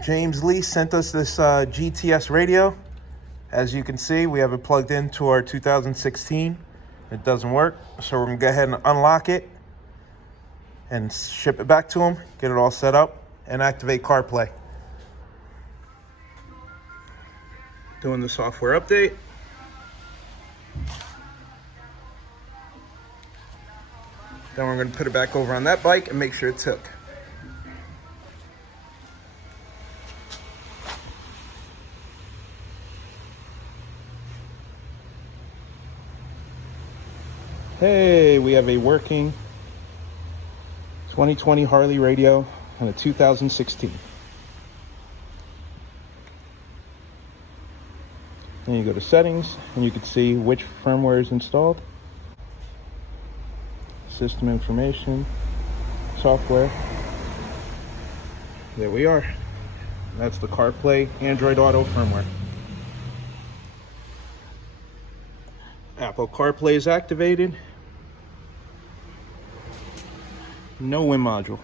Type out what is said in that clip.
James Lee sent us this GTS radio. As you can see, we have it plugged into our 2016. It doesn't work, so we're gonna go ahead and unlock it and ship it back to him, get it all set up, and activate CarPlay. Doing the software update. Then we're gonna put it back over on that bike and make sure it's hooked. Hey, we have a working 2020 Harley radio and a 2016. Then you go to settings and you can see which firmware is installed. System information, software. There we are. That's the CarPlay Android Auto firmware. Apple CarPlay is activated. No wind module.